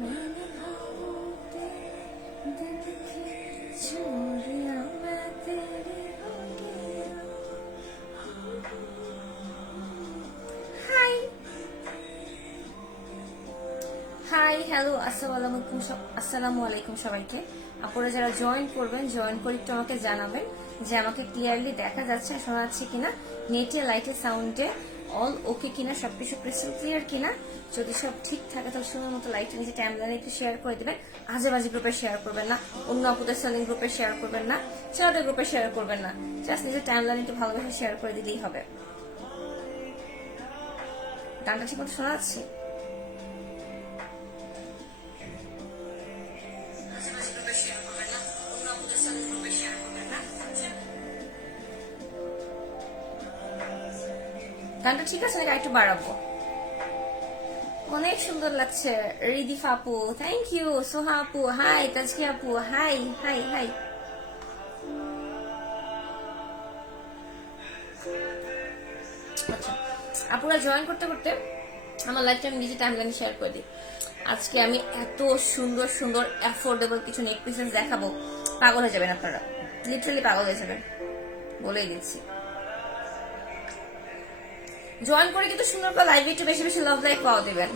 मैंने भावते दिल की चोरियां मैं तेरी हो गया। হাই হাই হ্যালো আসসালামু আলাইকুম সবাইকে। আপনারা যারা জয়েন করবেন জয়েন করে একটু আমাকে জানাবেন যে আমাকে ক্লিয়ারলি দেখা যাচ্ছে শোনা যাচ্ছে কিনা, নেটে লাইটে সাউন্ডে অল ওকে কিনা, সবকিছু ক্রিস্টাল ক্লিয়ার কিনা। যদি সব ঠিক থাকে তাহলে সময় মতো লাইটটা নিচে টাইমলাইনে একটু শেয়ার করে দেবেন। আজেবাজি গ্রুপে শেয়ার করবেন না, অন্য আপুদের সেলিং গ্রুপে শেয়ার করবেন না, ছেলেদের গ্রুপে শেয়ার করবেন না, জাস্ট নিজের টাইমলাইনে একটু ভালোভাবে শেয়ার করে দিলেই হবে। গানটা ঠিক মতো শোনা যাচ্ছে? গানটা ঠিক আছে নাকি একটু বাড়াবো? অনেক সুন্দর লাগছে। রিদিফ আপু থ্যাংক ইউ, সোহা আপু হাই, তাজকি আপু হাই হাই হাই। আচ্ছা, আপুরা জয়েন করতে করতে আমার লাইফটা আমি নিজে টাইমলাইনে শেয়ার করে দিই। আজকে আমি এত সুন্দর সুন্দর অ্যাফোর্ডেবল কিছু নেক পিসেস দেখাবো, পাগল হয়ে যাবেন আপনারা, লিটারালি পাগল হয়ে যাবেন, বলেই দিচ্ছি। জয়েন করে কিন্তু সুন্দর করে লাইভে একটু বেশি বেশি লাভ লাইক পাওয়া দিবেন।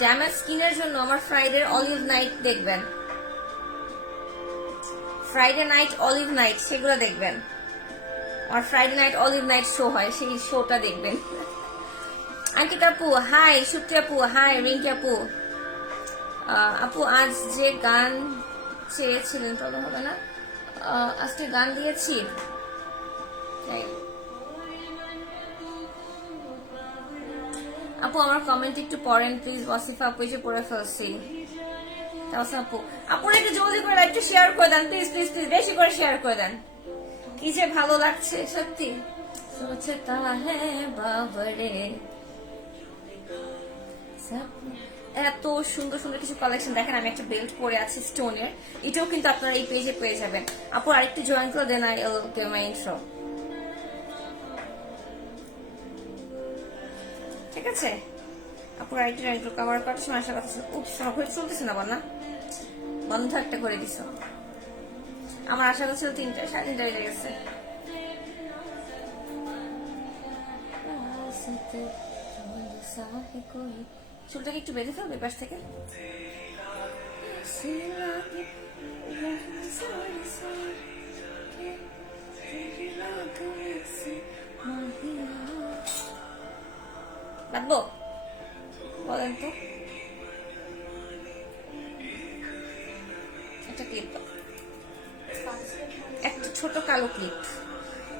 ড্যামেজ স্কিনের জন্য আমার ফ্রাইডে অলিভ নাইট দেখবেন, ফ্রাইডে নাইট অলিভ নাইট সেগুলো দেখবেন। আর Friday night olive night show হয়, সেই শোটা দেখবেন। আঙ্কিতা আপু হাই, সুপ্তি আপু হাই, রিঙ্কি আপু। আপু আজ যে গান চেয়েছিলেন তবে হবে না, আজকে গান দিয়েছি। আপু আমার কমেন্ট একটু পড়েন প্লিজ। ওয়াসিফা আপু এসে পড়ে ফেলছি। আপু আপুরা একটু জলদি করে লাইভটা শেয়ার করে দেন প্লিজ প্লিজ প্লিজ, বেশি করে শেয়ার করে দেন। কি যে ভালো লাগছে সত্যি। সোচতা হ্যায় বাবরে, এত সুন্দর সুন্দর কিছু কালেকশন দেখেন। আমি একটা বেল্ট পরে আছি স্টোনের, এটাও কিন্তু আপনারা এই পেজে পেয়ে যাবেন। আপু আরেকটু জয়েন করে দেন। আই উইল মাই ইন্ট্রো, ঠিক আছে? আপু আরেকটু জয়েন করো। আমার কত সময় আসার কথা ছিল? উপস ঘরে চলতেছে না বল না, বন্ধ একটা করে দিছ। আমার আশা কথা ছিল 3টা, 3:30 বেজে গেছে। চুলটাকে একটু বেঁধে ফেলবে পাশ থেকে। রাখবো বলেন তো? একটা ক্লিপ দাও, একটা ছোট কালো ক্লিপ।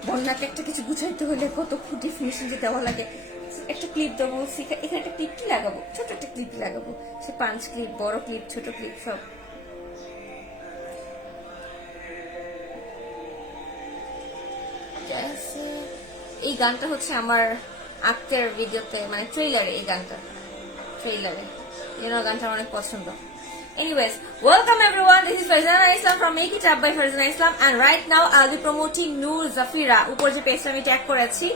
বন্যাকে একটা কিছু গুছাইতে হলে কত খুঁটি ফিনিশিং যে দেওয়া লাগে। একটা ক্লিপ দেবো, এখানে একটা ক্লিপ কি লাগাবো, ছোট একটা ক্লিপ লাগাবো। সে পাঁচ ক্লিপ, বড় ক্লিপ, ছোট ক্লিপ সব। এই গানটা হচ্ছে আমার আক্তের ভিডিওতে, মানে ট্রেইলারে, এই গানটা ট্রেইলারে, এই গানটা অনেক পছন্দ। Anyways, welcome everyone. This is Farzana Islam from Make It Up by Farzana Islam, and right now I'll be promoting Noor Zafira. উপর যে পেজটা আমি ট্যাগ করেছি,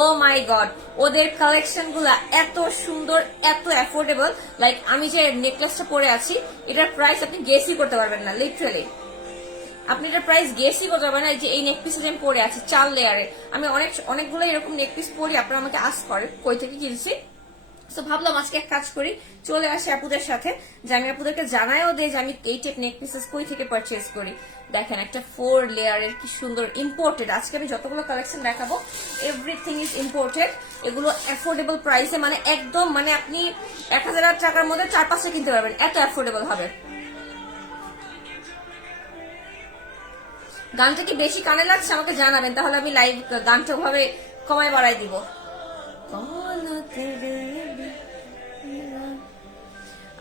oh my god, ওদের কালেকশন গুলা এত সুন্দর, এত অ্যাফোর্ডেবল। লাইক আমি যে নেকলেসটা পরে আছি, এটার প্রাইস আপনি গেসই করতে পারবেন না, লিটারালি আপনি এটার প্রাইস গেসই করতে পারবেন না। যে এই নেক পিসে আমি পরে আছি 4 লেয়ারে, আমি অনেকগুলো এরকম নেক পিস পরি, আপনারা আমাকে আস্ক করেন কই থেকে কিনছি। তো ভাবলাম আজকে এক কাজ করি, চলে আসি আপুদের সাথে, যে আমি আপুদেরকে জানাইও দেই যে আমি এই টাইপ নেক পিসেস কই থেকে পারচেজ করি। দেখেন একটা 4 লেয়ারের কি সুন্দর, ইম্পোর্টেড। আজকে আমি যতগুলো কালেকশন দেখাবো এভরিথিং ইজ ইম্পোর্টেড। এগুলো অ্যাফোর্ডেবল প্রাইসে, মানে একদম, মানে আপনি 1000 টাকার মধ্যে 4-5টা কিনতে পারবেন, এত অ্যাফোর্ডেবল হবে। গানটা কি বেশি কানে লাগছে আমাকে জানাবেন, তাহলে আমি লাইভ গানটা ওভাবে কমায় বাড়াই দিব।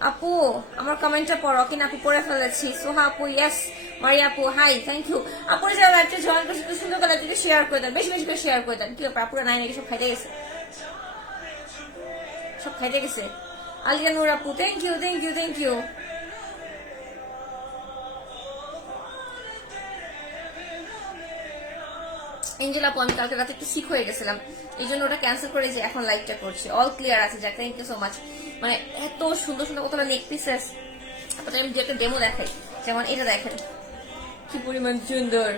আপু আমার কমেন্টটা পড়ো কিনা? আপু পড়ে ফেলেছি। সোহা আপু ইয়েস, মারিয়া আপু হাই, থ্যাংক ইউ। আপুরা যারা লাইভটা জয়েন করছে সুন্দর করে লাইভটা শেয়ার করে দেন, বেশি বেশি করে শেয়ার করে দেন। কি ব্যাপার আপুরা নাই নাকি সব খাইতে গেছে? সব খাইতে গেছে। আলিয়া নূর আপু thank you thank you thank you. Angel আপু, আমি কালকে রাতে একটু সিক হয়ে গেছিলাম, এই জন্য ওটা ক্যান্সেল করে যে এখন লাইভটা করছি। অল ক্লিয়ার আছে, যাক থ্যাংক ইউ সো মাচ। মানে এত সুন্দর সুন্দর কতটা নেক পিসেস, আপনাদের আমি দু একটা ডেমো দেখাই। যেমন এটা দেখেন কি পরিমাণ সুন্দর।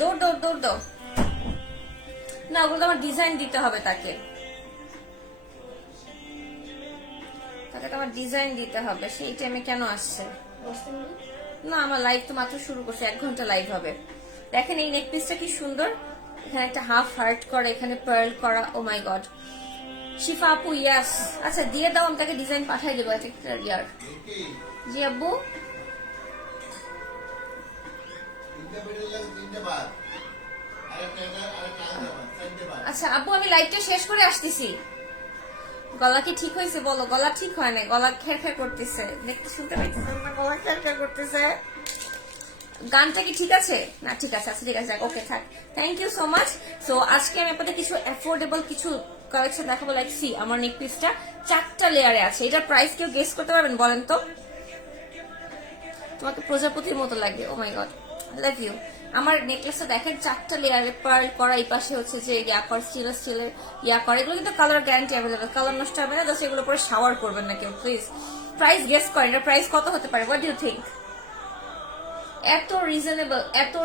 দৌড় দৌড় দৌড় দৌড়, না ওগুলো আমার ডিজাইন দিতে হবে, তাকে আমার ডিজাইন দিতে হবে। সেই টাইমে কেন আসছে না? আমার লাইভ তো মাত্র শুরু করছে, 1 ঘন্টা লাইভ হবে। দেখেন এই নেক পিসটা কি সুন্দর, এখানে একটা হাফ হার্ট করা, এখানে পার্ল করা। ও মাই গড, শিফা আপু ইয়াস, আচ্ছা দিয়ে দাও, আমি তাকে ডিজাইন পাঠাই দেবো একটা ইয়ার। জি আব্বু, আচ্ছা আব্বু আমি লাইভটা শেষ করে আসতেছি। গলা কি ঠিক হয়েছে বলো? গলা ঠিক হয় না, গলা খের খের করতেছে, দেখতে শুনতে পাইতেছেন না? গলা খের খের করতেছে। গানটা কি ঠিক আছে? না ঠিক আছে, আচ্ছা ঠিক আছে, ওকে থাক। Thank you so much. So আজকে আমি আপনাদের কিছু অ্যাফোর্ডেবল কিছু কালেকশন দেখাবো। লাইক সি, আমার নেক পিসটা 4টা লেয়ারে আছে। এটার প্রাইস কেউ গেস করতে পারবেন? বলেন তো। তোমাকে প্রজাপতির মতো লাগবে। ও মাই গড, লাভ ইউ। আমার নেকলেসটা দেখেন 4টা লেয়ারে পার্ল করা, এই পাশে হচ্ছে যে ইয়া কর স্টিলের ইয়া করে। এগুলো কিন্তু কালার গ্যারান্টি অ্যাভেলেবল, কালার নষ্ট হবে না। জাস্ট এগুলো পরে শাওয়ার করবেন না কেউ প্লিজ। প্রাইস গেস করেন, এটার প্রাইস কত হতে পারে? What do you think? এত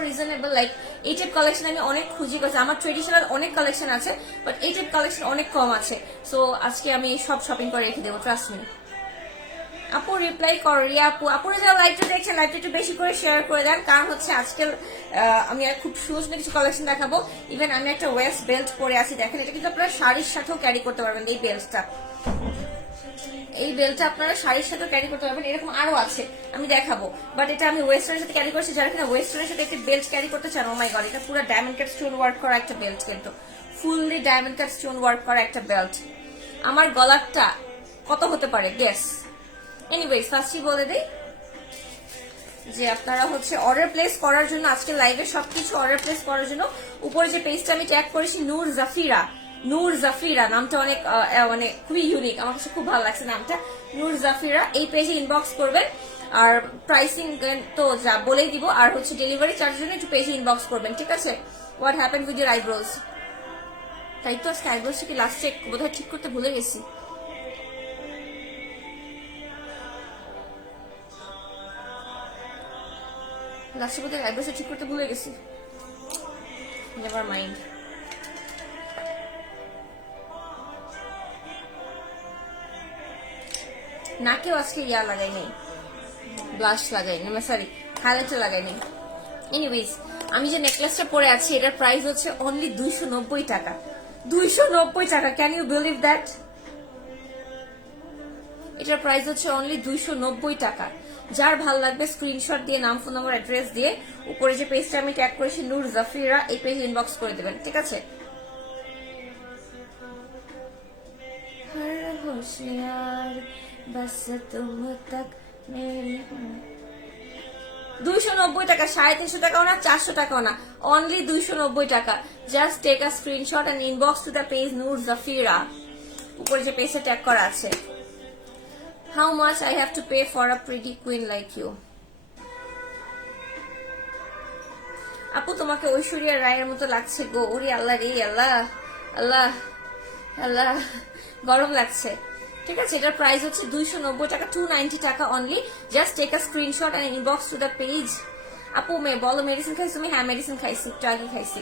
রিজনেবল লাইক এই টাইপ কালেকশন আমি অনেক খুঁজি করছি। আমার ট্রেডিশনাল অনেক কালেকশন আছে, বাট এই টাইপ কালেকশন অনেক কম আছে। সো আজকে আমি সব শপিং করে রেখে দেবো, ট্রাস্ট মি। আপু রিপ্লাই করো, রিয়া আপু। আপুরা যারা লাইভটা দেখছেন, লাইভটা একটু বেশি করে শেয়ার করে দেন, কারণ হচ্ছে আজকে আমি খুব সুন্দর কিছু কালেকশন দেখাবো। ইভেন আমি একটা ওয়েস্ট বেল্ট পরে আছি, দেখেন এটা কিন্তু আপনারা শাড়ির সাথেও ক্যারি করতে পারবেন। এই বেল্টটা আপনারা শাড়ির সাথে ক্যারি করতে পারবেন। এরকম আরো আছে, আমি দেখাবো, বাট এটা আমি ওয়েস্টার্নের সাথে ক্যারি করছি। যারা কিনা ওয়েস্টার্নের সাথে একটি বেল্ট ক্যারি করতে চান, ও মাই গড, এটা পুরো ডায়মন্ড কাট স্টোন ওয়ার্ক করা একটা বেল্ট, কিন্তু fully diamond cut stone work করা একটা বেল্ট। আমার গলারটা কত হতে পারে গেস? এনিওয়েজ ফার্স্টই বলে দেই যে আপনারা হচ্ছে অর্ডার প্লেস করার জন্য, আজকে লাইভে সবকিছু অর্ডার প্লেস করার জন্য উপরে যে পেজটা আমি ট্যাগ করেছি, নূর জাফিরা নামটা অনেক মানে খুবই ইউনিক, আমার কাছে খুব ভালো লাগছে নামটা, নূর জাফিরা। এই পেজে ইনবক্স করবেন, আর প্রাইসিং তো যা বলেই দিব, আর হচ্ছে ডেলিভারি চার্জের জন্য একটু পেজে ইনবক্স করবেন, ঠিক আছে? What happen with your eyebrows? তাই তো আজকে আইব্রোজটা কি লাস্টে বোধহয় ঠিক করতে ভুলে গেছি। লাস্টে বোধহয় আইব্রোজটা ঠিক করতে ভুলে গেছি, নেভার মাইন্ড। নাকেও আজকে ইয়া লাগাই নেই, ব্লাশ লাগাই নেই, সরি হাইলাইটার লাগাই নেই। এনিওয়েজ আমি যে নেকলেসটা পরে আছি, এটার প্রাইস হচ্ছে অনলি 290 টাকা। 290 টাকা, ক্যান ইউ বিলিভ দ্যাট? এটার প্রাইস হচ্ছে অনলি 290 টাকা। যার ভালো লাগবে স্ক্রিনশট দিয়ে নাম, ফোন নম্বর, অ্যাড্রেস দিয়ে উপরে যে পেজটা আমি ট্যাগ করেছি নূর জাফিরা, এই পেজে ইনবক্স করে দেবেন, ঠিক আছে? होशियार बस तुम तक मेरी 290 টাকা, 350 টাকাও না, 400 টাকাও না, অনলি 290 টাকা। Just take a screenshot and inbox to the page Noor Zafira, উপরে যে পেজে ট্যাগ করা আছে। How much I have to pay for a pretty queen like you? আপু তোমাকে ঐশ্বরিয়া রায়ের মতো লাগছে গো। ওরে আল্লাহ রে আল্লাহ, আল্লাহ আল্লাহ, গরম লাগছে। ঠিক আছে, এটার প্রাইস হচ্ছে 290 টাকা, 290 টাকা only. Just take a screenshot and inbox to the page. আপু বলো মেডিসিন খাইছো? তুমি? হ্যাঁ মেডিসিন খাইছি, একটু আগে খাইছি।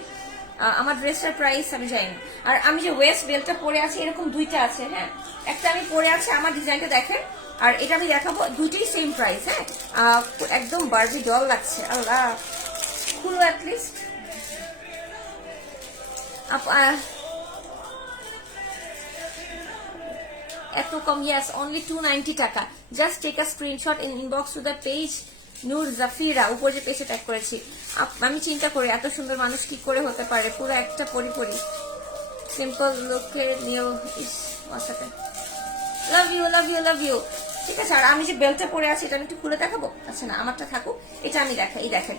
আমার ড্রেসটার প্রাইস আমি জানি না। আর আমি যে ওয়েস্ট বেল্টটা পরে আছি, এরকম দুইটা আছে, হ্যাঁ একটা আমি পরে আছি, আমার ডিজাইনটা দেখেন, আর এটা আমি দেখাবো, দুইটাই সেম প্রাইস। হ্যাঁ একদম বারবি ডল লাগছে, আল্লাহ খুলো অ্যাটলিস্ট। এত কম? ইয়েস, অনলি 290 টাকা। Just take a screenshot in inbox to the page Noor Zafira, উপর যে পেজে ট্যাগ করেছি। আমি চিন্তা করি এত সুন্দর মানুষ কি করে হতে পারে, পুরো একটা পরি সিম্পল লুকে নিউ ইস ওয়াসাতে। Love you love you love you. ঠিক আছে, আর আমি যে বেল্টটা পরে আছি, এটা আমি একটু খুলে দেখাবো। আচ্ছা না, আমারটা থাকুক, এটা আমি দেখাই। এই দেখেন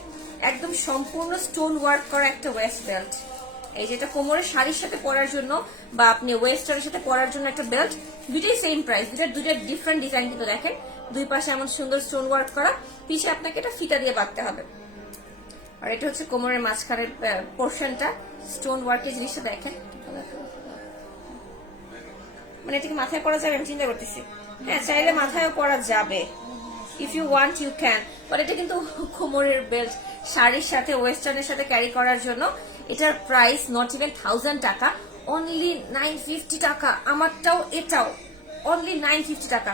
একদম সম্পূর্ণ স্টোন ওয়ার্ক করা একটা ওয়েস্ট বেল্ট, এই যে এটা কোমরের শাড়ির সাথে পরার জন্য বা আপনি ওয়েস্টার্নের সাথে পরার জন্য একটা বেল্ট, দুইটাই সেম প্রাইস, দুইটা ডিফারেন্ট ডিজাইন কিন্তু দেখেন, দুই পাশে এমন সুন্দর স্টোন ওয়ার্ক করা, পিছে আপনাকে এটা ফিতা দিয়ে বাঁধতে হবে। আর এটা হচ্ছে কোমরের মাঝখানের পোর্শনটা, স্টোন ওয়ার্কের জিনিসটা দেখেন, মানে এটাকে মাথায় পরা যাবে আমি চিন্তা করতেছি, হ্যাঁ চাইলে মাথায়ও পরা যাবে, if you want you can, but এটা কিন্তু কোমরের বেল্ট, শাড়ির সাথে ওয়েস্টার্নের সাথে ক্যারি করার জন্য। এটার প্রাইস নট ইভেন 1000 টাকা, অনলি 950 টাকা। আমারটাও এটাও অনলি 950 টাকা।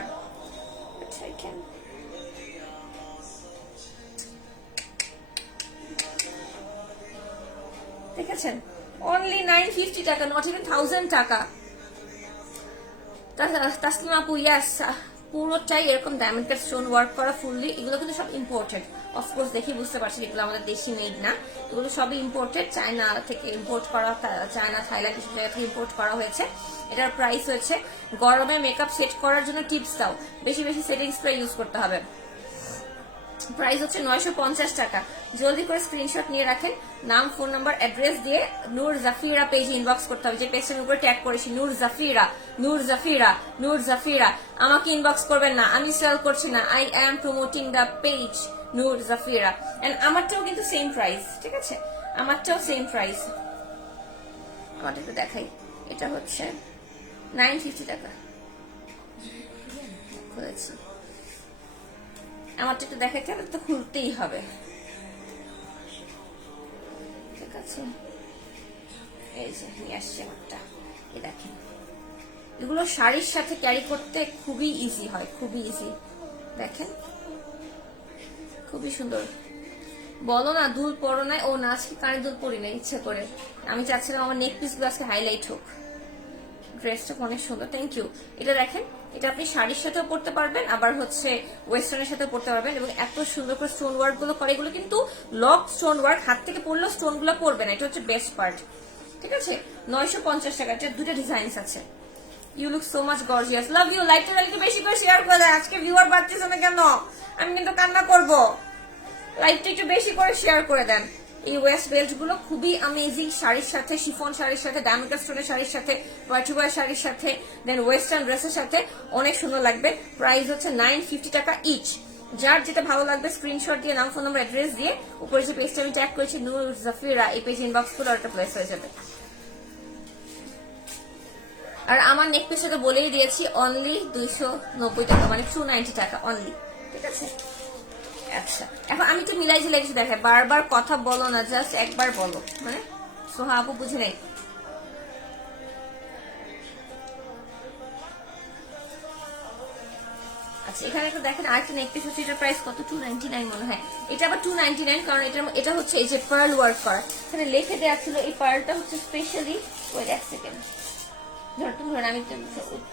দেখেছেন, অনলি 950 টাকা, নট ইভেন 1000 টাকা। তাসলিমা আপু, ইয়াস, পুরোটাই এরকম ডায়মন্ড কাট স্টোন ওয়ার্ক করা ফুললি। এগুলো কিন্তু সব ইম্পোর্টেড, অফকোর্স দেখি বুঝতে পারছি এগুলো আমাদের দেশি মেড না, এগুলো সবই ইম্পোর্টেড, চায়না থেকে ইম্পোর্ট করা, চায়না থাইল্যান্ড কিছু জায়গা থেকে ইম্পোর্ট করা হয়েছে। এটার প্রাইস হচ্ছে, গরমে মেকআপ সেট করার জন্য টিপস দাও, বেশি বেশি সেটিং স্প্রে ইউজ করতে হবে। প্রাইস হচ্ছে 950 টাকা। জলদি করে স্ক্রিনশট নিয়ে রাখেন, নাম, ফোন নাম্বার, অ্যাড্রেস দিয়ে নূর জাফিরা পেজে ইনবক্স করতে হবে, যে পেজটার উপরে ট্যাগ করেছি নূর জাফিরা, নূর জাফিরা, নূর জাফিরা। আমাকে ইনবক্স করবেন না, আমি সেল করছি না, I am promoting the page Noor Zafira. And আমারটাও কিন্তু সেম প্রাইস, ঠিক আছে, আমারটাও সেম প্রাইস। আমারটা একটু দেখাই, এটা হচ্ছে 950 টাকা খুলেছি। আমারটা একটু দেখাইতে হবে তো, খুলতেই হবে, ঠিক আছে। এই যে নিয়ে আসছে আমারটা, এই দেখেন, এগুলো শাড়ির সাথে ক্যারি করতে খুবই ইজি হয়, খুবই ইজি, দেখেন খুবই সুন্দর। বলো না দুল পরো নাই, ও না আজকে কানে দুল পরি না ইচ্ছে করে, আমি চাচ্ছিলাম আমার নেক পিস গুলো আজকে হাইলাইট হোক। ড্রেসটা অনেক সুন্দর, থ্যাংক ইউ। এটা দেখেন, এটা আপনি শাড়ির সাথেও পরতে পারবেন, আবার হচ্ছে ওয়েস্টার্নের সাথেও পরতে পারবেন, এবং এত সুন্দর করে স্টোন ওয়ার্ক গুলো করে, এগুলো কিন্তু লক স্টোন ওয়ার্ক, হাত থেকে পরলেও স্টোন গুলো পরবে না, এটা হচ্ছে বেস্ট পার্ট, ঠিক আছে। 950 টাকা, এটা দুটো ডিজাইনস আছে। You look so much gorgeous, love you. লাইকটা একটু বেশি করে শেয়ার করে দেয়, আজকে ভিউয়ার বাড়তেছে না কেন, আমি কিন্তু কান্না করবো। লাইকটা একটু বেশি করে শেয়ার করে দেন। এই ওয়েস্ট বেল্ট গুলো খুবই অ্যামেজিং, শাড়ির সাথে, শিফন শাড়ির সাথে, ডায়মন্ড স্টোনের শাড়ির সাথে, পার্টিওয়ার শাড়ির সাথে, দেন ওয়েস্টার্ন ড্রেসের সাথে অনেক সুন্দর লাগবে। প্রাইস হচ্ছে 950 টাকা ইচ। যার যেটা ভালো লাগবে স্ক্রিনশট দিয়ে নাম, ফোন নাম্বার, অ্যাড্রেস দিয়ে উপরে যে পেজটা আমি ট্যাগ করেছি নূর জাফিরা, এই পেজ ইনবক্স করে একটা প্লেস হয়ে যাবে। আর আমার নেক পিসটা তো বলেই দিয়েছি, অনলি 290 টাকা, মানে 290 টাকা অনলি, ঠিক আছে। আচ্ছা, এখন আমি তো মিলাই ঝিলাই কিছু দেখাই, বারবার কথা বলো না, জাস্ট একবার বলো, মানে সোহা আপু বুঝে নেই। আচ্ছা, এখানে একটা দেখেন আরেকটা নেক পিস হচ্ছে, এটার প্রাইস কত, 299 মনে হয়। এটা আবার 299, কারণ এটা হচ্ছে এই যে পার্ল ওয়ার্ক করা, এখানে লিখে দেওয়া ছিল এই পার্লটা হচ্ছে স্পেশালি। ওয়েট এক সেকেন্ড, ধরো তুমি ধরো, আমি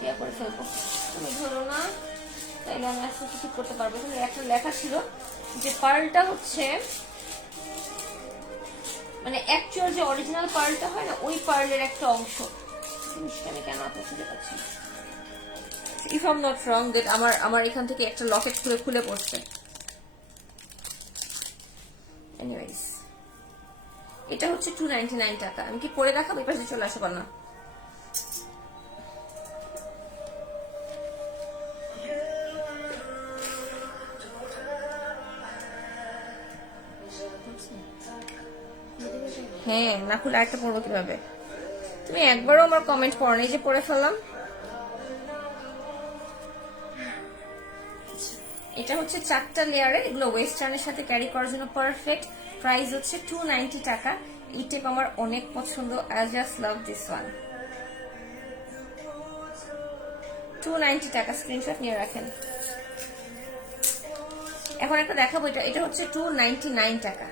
ইয়া করে ফেলবো, তুমি ধরো না, তাইলে আমি আস্তে আস্তে ঠিক করতে পারবো। এখানে একটা লেখা ছিল যে পার্লটা হচ্ছে, মানে অ্যাকচুয়াল যে অরিজিনাল পার্লটা হয় না, ওই পার্লের একটা অংশ। জিনিসটা আমি কেন আপু খুঁজে পাচ্ছি না, if I am not wrong, that আমার এখান থেকে একটা লকেট খুলে পড়ছে। এনিওয়েজ, এটা হচ্ছে 299 টাকা। আমি কি পরে দেখাবো, এই পাশে চলে আসবো না। হ্যাঁ, না খুলে আরেকটা পড়বো কিভাবে? তুমি একবারও আমার কমেন্ট পড়ো না, এই যে পড়ে ফেললাম। এটা হচ্ছে 4টা লেয়ারে, এগুলো ওয়েস্টার্নের সাথে ক্যারি করার জন্য পারফেক্ট। প্রাইস হচ্ছে 290 টাকা। এই টাইপ আমার অনেক পছন্দ, I just love this one. 290 টাকা, স্ক্রিনশট নিয়ে রাখেন। এখন একটা দেখাবো, এটা হচ্ছে 299 টাকা।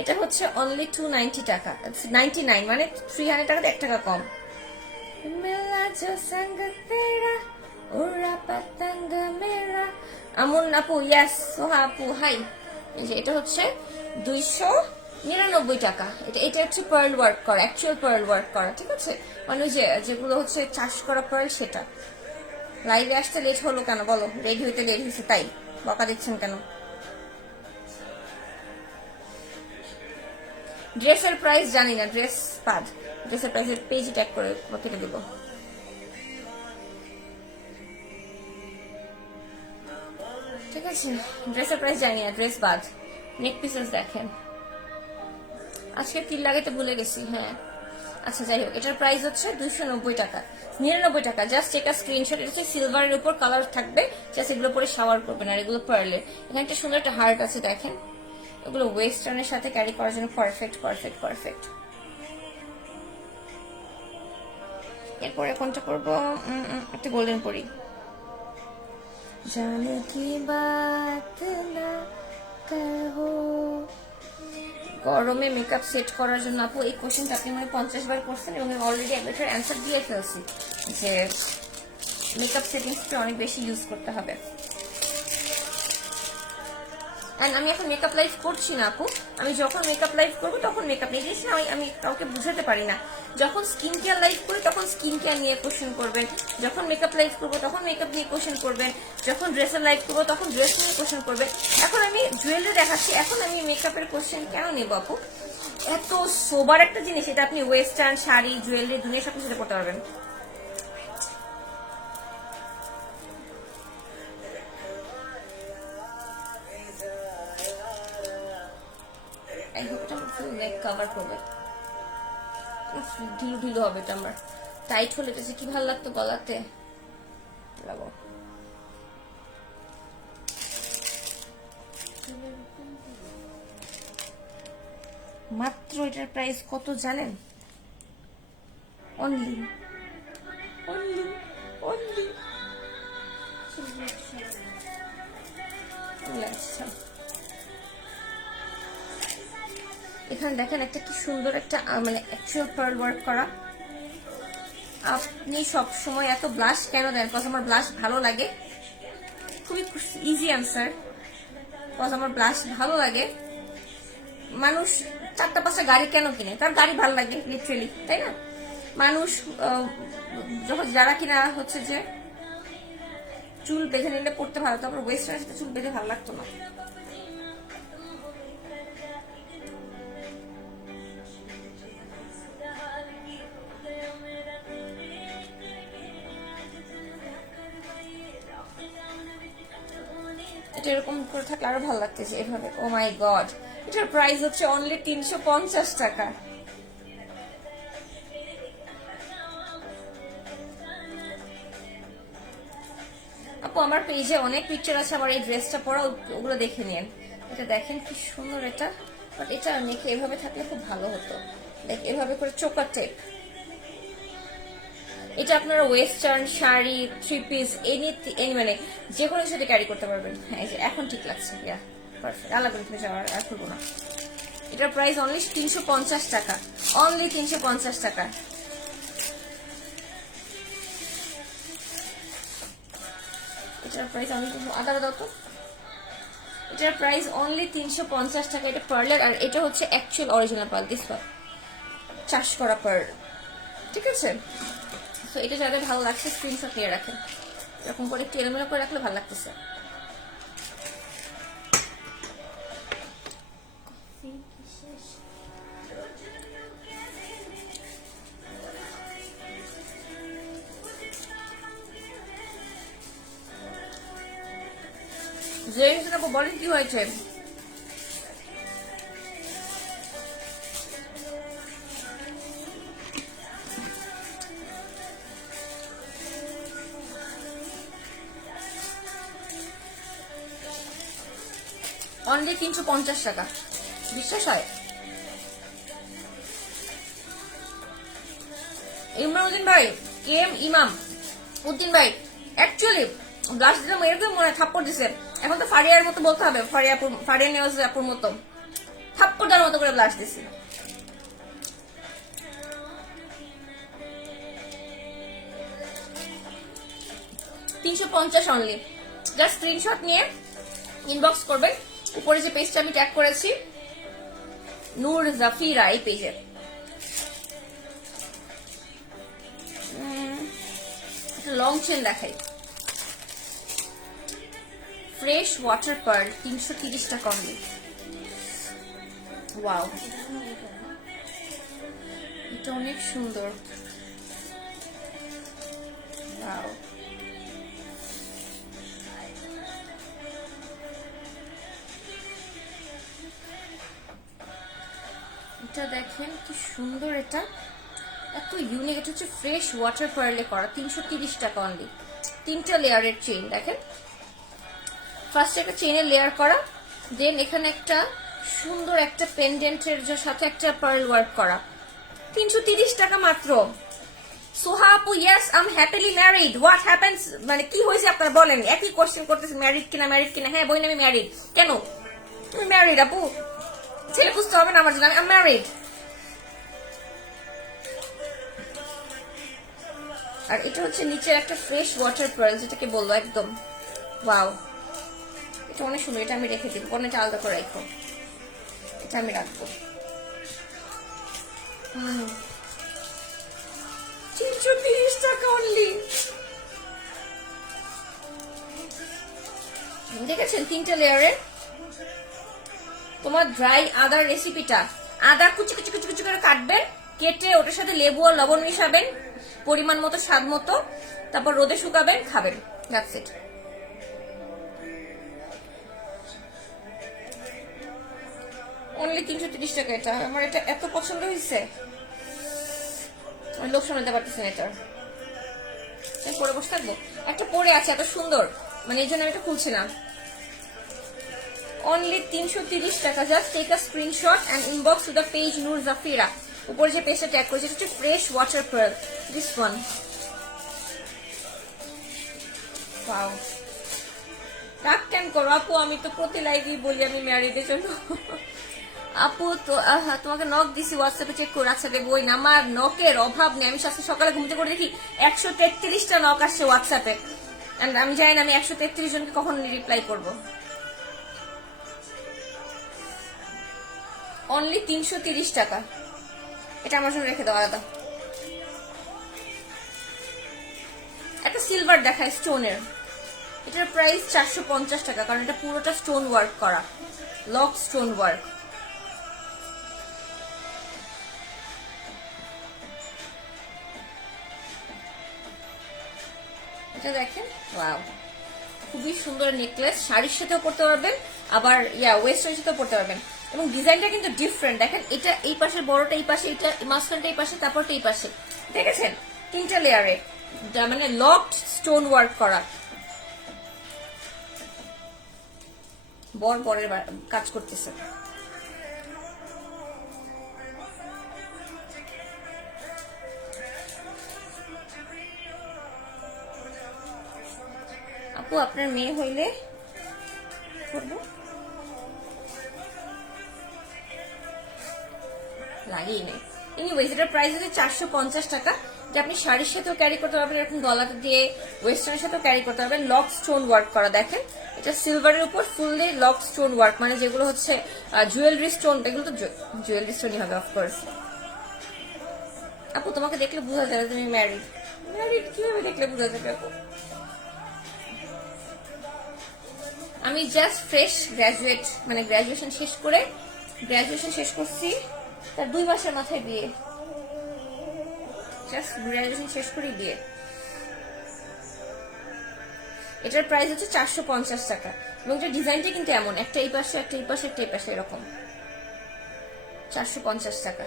এটা হচ্ছে অনলি 290 টাকা, 99 মানে 300 টাকা, 1 টাকা কম। আমুন আপু, ইয়াস, সোহা আপু, হাই। এই যে এটা হচ্ছে 290 টাকা। এটা হচ্ছে পার্ল ওয়ার্ক করা, অ্যাকচুয়াল পার্ল ওয়ার্ক করা, ঠিক আছে? মানে ওই যেগুলো হচ্ছে চাষ করা পার্ল সেটা। লাইভে আসতে লেট হলো কেন বলো? রেডি হইতে লেট হয়েছে তাই বকা দিচ্ছেন কেন? ড্রেসের প্রাইস জানি না, ড্রেস বাদ। ড্রেসের প্রাইসের পেজ ট্যাগ করে কেটে দেবো। ঠিক আছে, ড্রেসের প্রাইস জানি না, ড্রেস বাদ। নেক পিসেস দেখেন, আজকে তিল লাগাতে ভুলে গেছি। হ্যাঁ আচ্ছা যাই হোক, এটার প্রাইস হচ্ছে 290 টাকা, 99 টাকা। জাস্ট একটা স্ক্রিনশট। এটা হচ্ছে সিলভারের উপর কালার থাকবে, জাস্ট এগুলো পরে শাওয়ার করবেন। আর এগুলো পার্লের। এখানে একটা সুন্দর একটা হার্ট আছে দেখেন। এগুলো ওয়েস্টার্নের সাথে ক্যারি করার জন্য পারফেক্ট পারফেক্ট পারফেক্ট। এরপরে কোনটা করবো? একটা গোল্ডেন পরি। জানে কি বাত না করো। গরমে মেকআপ সেট করার জন্য আপু এই কোশ্চেনটা আপনি মানে 50 বার করছেন এবং আমি অলরেডি একবার অ্যান্সার দিয়ে ফেলছি যে মেকআপ সেটিংসটা অনেক বেশি ইউজ করতে হবে। এন্ড আমি এখন মেকআপ লাইভ করছি না আপু। আমি যখন মেকআপ লাইভ করবো তখন মেকআপ নিয়ে জিনিস আমি কাউকে বুঝাতে পারি না। যখন স্কিন কেয়ার লাইভ করি তখন স্কিন কেয়ার নিয়ে কোশ্চেন করবেন, যখন মেকআপ লাইভ করবো তখন মেকআপ নিয়ে কোশ্চেন করবেন, যখন ড্রেসের লাইভ করবো তখন ড্রেস নিয়ে কোশ্চেন করবেন। এখন আমি জুয়েলারি দেখাচ্ছি, এখন আমি মেকআপের কোশ্চেন কেন নেবো আপু? এত সোবার একটা জিনিস, এটা আপনি ওয়েস্টার্ন শাড়ি জুয়েলারি দুনিয়া সব কিছু করতে পারবেন। কভার করবে, ঢিলু ঢিলু হবে এটা আমার। টাইট হলে এটা কি ভালো লাগতো গলাতে। লাগাও। মাত্র এটার প্রাইস কত জানেন? অনলি অনলি অনলি আচ্ছা, এখানে দেখেন একটা কি সুন্দর একটা মানে অ্যাকচুয়াল পার্ল ওয়ার্ক করা। আপনি সব সময় এত ব্লাশ কেন দেন? কজ আমার ব্লাশ ভালো লাগে। খুবই ইজি আনসার, কজ আমার ব্লাশ ভালো লাগে। মানুষ 4টা 5টা গাড়ি কেন কিনে? তার গাড়ি ভালো লাগে লিটারেলি, তাই না? মানুষ যখন যারা কিনা হচ্ছে যে চুল বেঁধে নিলে পড়তে ভালো, তারপর ওয়েস্টার্নের সাথে চুল বেঁধে ভালো লাগতো না। এটা এরকম করে থাকলে আরো ভালো লাগতেছে এভাবে। ও মাই গড, এটার প্রাইস হচ্ছে অনলি 350 টাকা। আপু আমার পেজে অনেক পিকচার আছে আমার এই ড্রেসটা পরা, ওগুলো দেখে নিন। এটা দেখেন কি সুন্দর এটা, বাট এটা নেকে এভাবে থাকলে খুব ভালো হতো। দেখ এভাবে করে চোকার টেপ। এটা আপনারা ওয়েস্টার্ন শাড়ি, 3 পিস এনি মানে যে কোনো সাথে ক্যারি করতে পারবেন। হ্যাঁ এই যে এখন ঠিক লাগছে, ইয়া পারফেক্ট। আলাদা করে যাওয়ার আর করবো না। এটার প্রাইস অনলি 350 টাকা, অনলি 350 টাকা। এটার প্রাইস অনলি আদারা দাও তো। এটার প্রাইস অনলি 350 টাকা। এটা পার্লার আর এটা হচ্ছে actual original pearl, this pearl চাষ করা পার্ল, ঠিক আছে? তো এটা যাদের ভালো লাগছে স্ক্রিনশট নিয়ে রাখেন। এরকম করে একটু এলোমেলো করে রাখলে ভালো লাগতেছে। বলেন কি হয়েছে? অনলি 350 টাকা, বিশ্বাস হয়? ইমরান ভাই, কেম ইমাম উদ্দিন ভাই, অ্যাকচুয়ালি ব্লাশ দিলাম এরকম মনে থাপ্পড় দিছে। এখন তো ফারিয়ার মতো বলতে হবে, ফারিয়া নেওয়াজ আপুর মতো থাপ্পড় দেওয়ার মতো করে ব্লাশ দিছি। $350 অনলি। জাস্ট স্ক্রিনশট নিয়ে ইনবক্স করবেন, উপরে যে পেজটা আমি ট্যাগ করেছি নূর জাফিরা এই পেজে। লং চেন দেখাই, ফ্রেশ ওয়াটার পার্ল 330 টাকা অনলি। ওয়াও, এটা অনেক সুন্দর। ওয়াও, এটা দেখেন কি সুন্দর, এটা এত ইউনিক। এটা হচ্ছে ফ্রেশ ওয়াটার পার্লে করা, 330 টাকা অনলি। 3টা লেয়ারের চেইন দেখেন, ফার্স্ট একটা চেইনের লেয়ার করা, দেন এখানে একটা সুন্দর একটা পেন্ডেন্টের সাথে একটা পার্ল ওয়ার্ক করা, 330 টাকা মাত্র। সোহা আপু, yes I am happily married. What happens, মানে কি হয়েছে আপনারা বলেন, একই কোশ্চেন করতেছে, ম্যারিড কিনা ম্যারিড কিনা। হ্যাঁ বই, আমি ম্যারিড। কেন তুমি ম্যারিড আপু? ছেলে বুঝতে হবে না আমার জন্য, আমি ম্যারিড। আর এটা হচ্ছে নিচের একটা ফ্রেশ ওয়াটার পার্ল, যেটাকে বলবো একদম ওয়াও, এটা অনেক সুন্দর। এটা আমি রেখে দিব, কোনো এটা আলাদা করে রাখো, এটা আমি রাখবো। 330 টাকা অনলি। দেখেছেন 3টা লেয়ারে। তোমার ড্রাই আদার রেসিপিটা, আদা কুচি কুচি কুচি কুচি করে কাটবেন, কেটে ওটার সাথে লেবু আর লবণ মিশাবেন পরিমাণ মতো, স্বাদ মতো, তারপর রোদে শুকাবেন, খাবেন। That's it. অনলি 330 টাকা। এটা আমার এটা এত পছন্দ হয়েছে, আমি লোক শোনাতে পারতেছি না। এটার পরে বসে থাকবো, একটা পরে আছে এত সুন্দর, মানে এই জন্য আমি এটা খুলছি না। অনলি 330 টাকা। Just take a screenshot and inbox to the page Noor Zafira. উপরে যে পেজটা ট্যাগ করেছে হচ্ছে fresh water pearl, this one. Wow, রাগ কেন করো আপু, আমি তো প্রতি লাইভেই বলি আমি ম্যারিডের জন্য। আপু তো তোমাকে নক দিছি, হোয়াটসঅ্যাপে চেক করে। আচ্ছা দেবো, ওই না আমার নকের অভাব নেই। আমি আজকে সকালে ঘুমতে করে দেখি 133টা নক আসছে হোয়াটসঅ্যাপে, আমি জানি না আমি 133 জনকে কখন রিপ্লাই করবো। অনলি 330 টাকা। এটা আমার জন্য রেখে দাও আলাদা। একটা সিলভার দেখায় স্টোনের, এটার প্রাইস 450 টাকা, কারণ এটা পুরোটা স্টোন ওয়ার্ক করা, লক স্টোন ওয়ার্ক। এটা দেখেন, ওয়াও, খুবই সুন্দর নেকলেস। শাড়ির সাথেও পরতে পারবেন, আবার ওয়েস্টার্নের সাথেও পরতে পারবেন। এবং ডিজাইনটা কিন্তু ডিফারেন্ট। দেখেন এটা এই পাশের বড়টা এই পাশে, এটা মাঝখানটা এই পাশে, তারপরটা এই পাশে, দেখেছেন 3টা লেয়ারে, মানে লকড স্টোন ওয়ার্ক করা। বরের কাজ করতেছে। আপু আপনার মেয়ে হইলে করবো, লাগিয়ে নেই। এনিওয়েজ এটার প্রাইস হচ্ছে 450 টাকা। যে আপনি শাড়ির সাথেও ক্যারি করতে পারবেন, এরকম গলাতে দিয়ে ওয়েস্টার্নের সাথেও ক্যারি করতে পারবেন। লক স্টোন ওয়ার্ক করা, দেখেন এটা সিলভারের উপর ফুললি লক স্টোন ওয়ার্ক, মানে যেগুলো হচ্ছে জুয়েলারি স্টোন, এগুলো তো জুয়েলারি স্টোনই হবে অফকোর্স। আপু তোমাকে দেখলে বোঝা যাবে তুমি ম্যারিড। ম্যারিড কিভাবে দেখলে বোঝা যাবে আপু? আমি জাস্ট ফ্রেশ গ্রাজুয়েট, মানে গ্রাজুয়েশন শেষ করছি, তার 2 মাসের মাথায় বিয়ে। জাস্ট গ্রাজুয়েশন শেষ করে বিয়ে। এটার প্রাইস হচ্ছে 450 টাকা। এবং এটার ডিজাইনটা কিন্তু এমন, একটা এই পাশে, একটা এই পাশে, একটা এই পাশে, এরকম। 450 টাকা।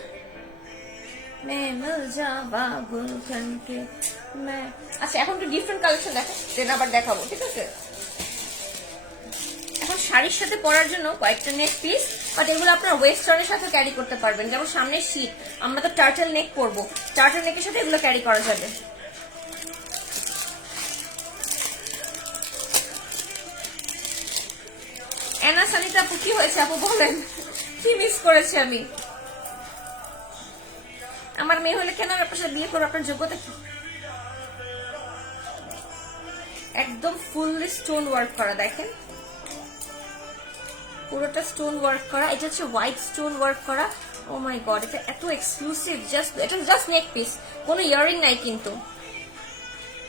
আচ্ছা এখন একটু ডিফারেন্ট কালেকশন দেখো, দেন আবার দেখাবো, ঠিক আছে? এখন শাড়ির সাথে পরার জন্য কয়েকটা নেক পিস, বাট এগুলো আপনার ওয়েস্টার্নের সাথে ক্যারি করতে পারবেন। যেমন সামনের শীত, আমরা তো টার্টেল নেক পরবো, টার্টেল নেকের সাথে এগুলো ক্যারি করা যাবে। এনা সানিতা আপু কি হয়েছে আপু বলেন, কি মিস করেছি আমি? আমার মেয়ে হলে কেন আপনার সাথে বিয়ে করবো? আপনার যোগ্যতা কি? একদম ফুললি স্টোন ওয়ার্ক করা, দেখেন পুরোটা স্টোন ওয়ার্ক করা, এটা হচ্ছে হোয়াইট স্টোন ওয়ার্ক করা। ও মাই গড, এটা এত এক্সক্লুসিভ, এটা জাস্ট নেক পিস, কোনো ইয়ারিং নাই কিন্তু,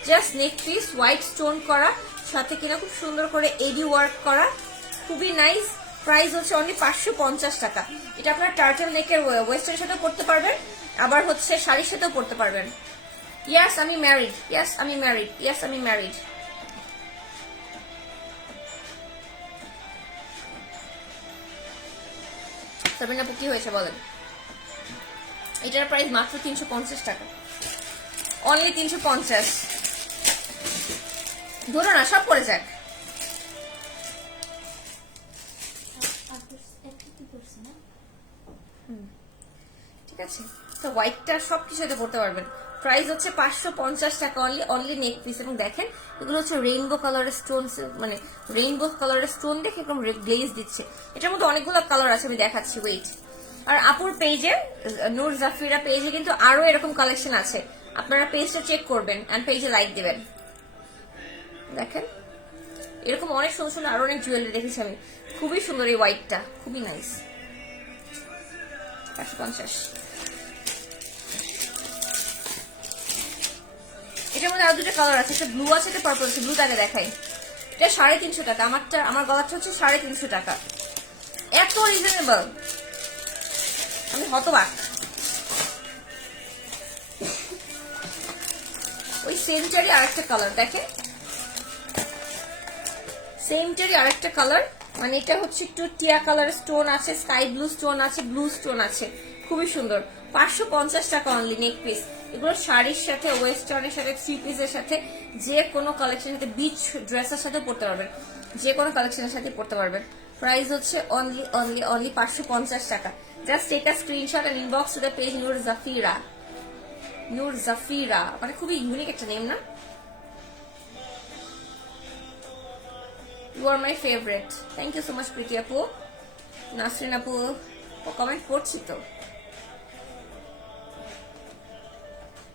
জাস্ট নেক পিস, হোয়াইট স্টোন করা, সাথে কিনা খুব সুন্দর করে এডি ওয়ার্ক করা, খুবই নাইস। প্রাইস হচ্ছে অনলি 550 টাকা। এটা আপনার টার্টল নেকের ওয়েস্টার্নের সাথেও পড়তে পারবেন, আবার হচ্ছে শাড়ির সাথেও পড়তে পারবেন। ইয়াস আমি ম্যারিড, ইয়াস আমি ম্যারিড, ইয়াস আমি ম্যারিড। সাবিনা আপু কি হয়েছে বলেন? এটার প্রাইস মাত্র 350 টাকা, অনলি 350। ধরো না, সব পড়ে যাক। ঠিক আছে, তো হোয়াইটটা সবকিছুতে পড়তে পারবেন। প্রাইস হচ্ছে 550 টাকা অনলি, অনলি নেক পিস। এবং দেখেন এগুলো হচ্ছে রেইনবো কালারের স্টোন, মানে রেইনবো কালারের স্টোন দেখে একদম গ্লেজ দিচ্ছে। এটার মধ্যে অনেকগুলো কালার আছে, আমি দেখাচ্ছি, ওয়েট। আর আপুর পেজে, নূর জাফিরা পেজে কিন্তু আরো এরকম কালেকশন আছে, আপনারা পেজটা চেক করবেন এন্ড পেজে লাইক দিবেন। দেখেন এরকম অনেক সুন্দর সুন্দর আরো অনেক জুয়েলারি দেখেছি আমি, খুবই সুন্দর। এই হোয়াইটটা খুবই নাইস, 550। এটার মধ্যে আরো দুটো কালার আছে, একটা ব্লু আছে, একটা পার্পল আছে। ব্লু তাকে দেখাই, এটা 350 টাকা। আমার গলাটা হচ্ছে 350 টাকা, এত রিজনেবল, আমি হতবাক। ওই সেমটারই আরেকটা কালার দেখে, সেমটারই আরেকটা কালার, মানে এটা হচ্ছে একটু টিয়া কালার স্টোন আছে, স্কাই ব্লু স্টোন আছে, ব্লু স্টোন আছে, খুবই সুন্দর। 550 টাকা অনলি নেক পিস। এগুলো শাড়ির সাথে, ওয়েস্টার্নের সাথে, থ্রি পিসের সাথে, যে কোনো কালেকশনের সাথে, বিচ ড্রেসের সাথে পড়তে পারবেন, যে কোনো কালেকশনের সাথে পড়তে পারবেন। প্রাইস হচ্ছে অনলি অনলি অনলি 550 টাকা। Just take a screenshot and inbox to the page Noor Zafira. Noor Zafira মানে খুবই ইউনিক একটা নেম না? You are my favorite. Thank you so much, Priti Apu. Nasrin Apu, comment করছি তো।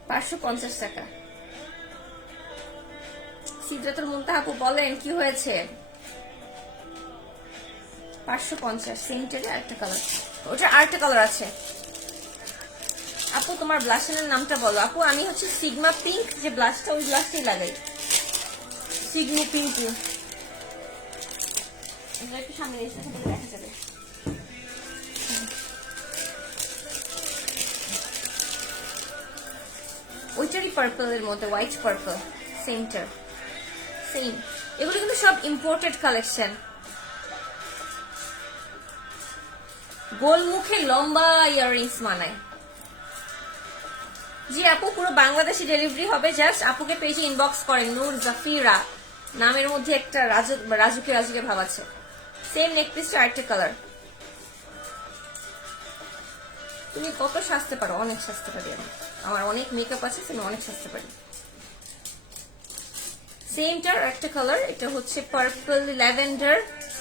550 টাকা। সিদ্রাতুল মুনতাহা আপু বলেন কি হয়েছে? 550 সেন্টারে আরেকটা কালার, ওটা আরেকটা কালার আছে। আপু তোমার ব্লাশের নামটা বলো। আপু আমি হচ্ছে সিগমা পিঙ্ক, যে ব্লাশটা ওই ব্লাশটাই লাগাই, সিগমা পিঙ্ক। একটু সামনে এসে দেখা যাবে। ওইটারই পার্পল এর মধ্যে, হোয়াইট পার্পল সেন্টার, সেম। এগুলো কিন্তু সব ইম্পোর্টেড কালেকশন। গোল মুখে লম্বা ইয়াররিংস মানায়। জি আপু, পুরো বাংলাদেশে ডেলিভারি হবে। জাস্ট আপুকে পেজে ইনবক্স করেন, নূর জাফিরা নামের মধ্যে একটা রাজুকে রাজুকে ভাব আছে। সেম নেক পিস, আরেকটা কালার। তুমি কত সাজতে পারো? অনেক সাজতে পারি আমি, আমার অনেক মেকআপ আছে, আমি অনেক সাজতে পারি। সেমটার একটা কালার, এটা হচ্ছে purple lavender,